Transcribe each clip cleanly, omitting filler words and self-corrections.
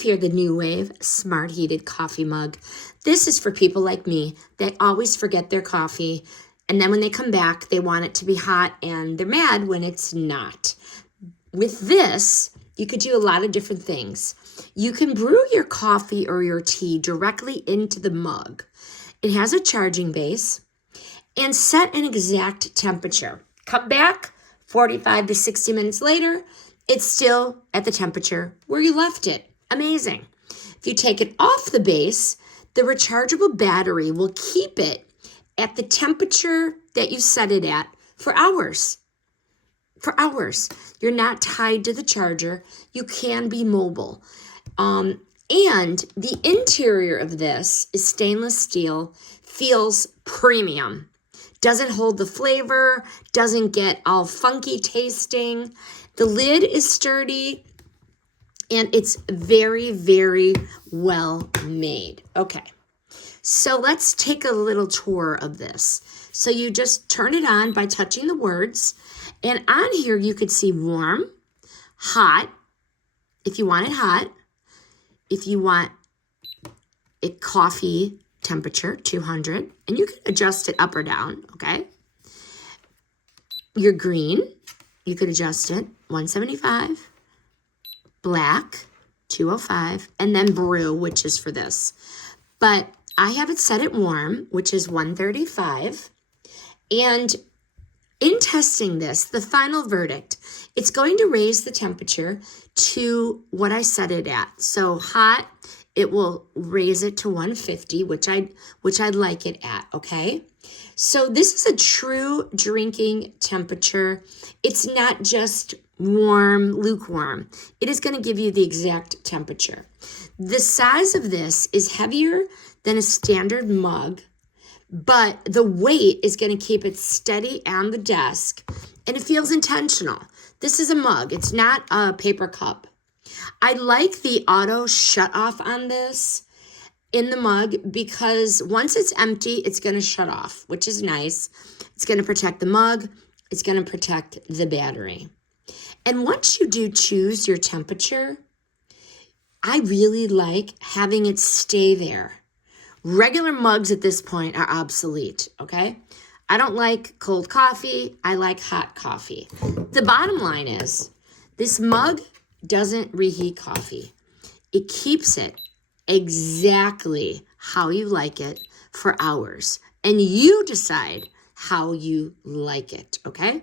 have here the Nuwave Smart Heated Coffee Mug. This is for people like me that always forget their coffee, and then when they come back, they want it to be hot, and they're mad when it's not. With this, you could do a lot of different things. You can brew your coffee or your tea directly into the mug. It has a charging base and set an exact temperature. Come back 45 to 60 minutes later, it's still at the temperature where you left it. Amazing. If you take it off the base, the rechargeable battery will keep it at the temperature that you set it at for hours. For hours. You're not tied to the charger. You can be mobile. And the interior of this is stainless steel, feels premium. Doesn't hold the flavor, doesn't get all funky tasting. The lid is sturdy, and it's very, very well made. Okay, so let's take a little tour of this. So you just turn it on by touching the words, and on here you could see warm, hot, if you want it hot, if you want it coffee temperature, 200, and you can adjust it up or down, okay? Your green, you could adjust it, 175, black, 205, and then brew, which is for this. But I have it set at warm, which is 135, and in testing this, the final verdict, it's going to raise the temperature to what I set it at. So hot, it will raise it to 150, which I'd like it at, okay? So this is a true drinking temperature. It's not just warm, lukewarm. It is going to give you the exact temperature. The size of this is heavier than a standard mug, but the weight is going to keep it steady on the desk, and it feels intentional. This is a mug. It's not a paper cup. I like the auto shut off on this in the mug because once it's empty, it's going to shut off, which is nice. It's going to protect the mug. It's going to protect the battery. And once you do choose your temperature, I really like having it stay there. Regular mugs at this point are obsolete, okay? I don't like cold coffee. I like hot coffee. The bottom line is this mug doesn't reheat coffee. It keeps it exactly how you like it for hours. And you decide how you like it, okay?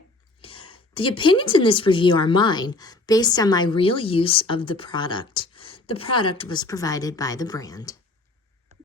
The opinions in this review are mine based on my real use of the product. The product was provided by the brand.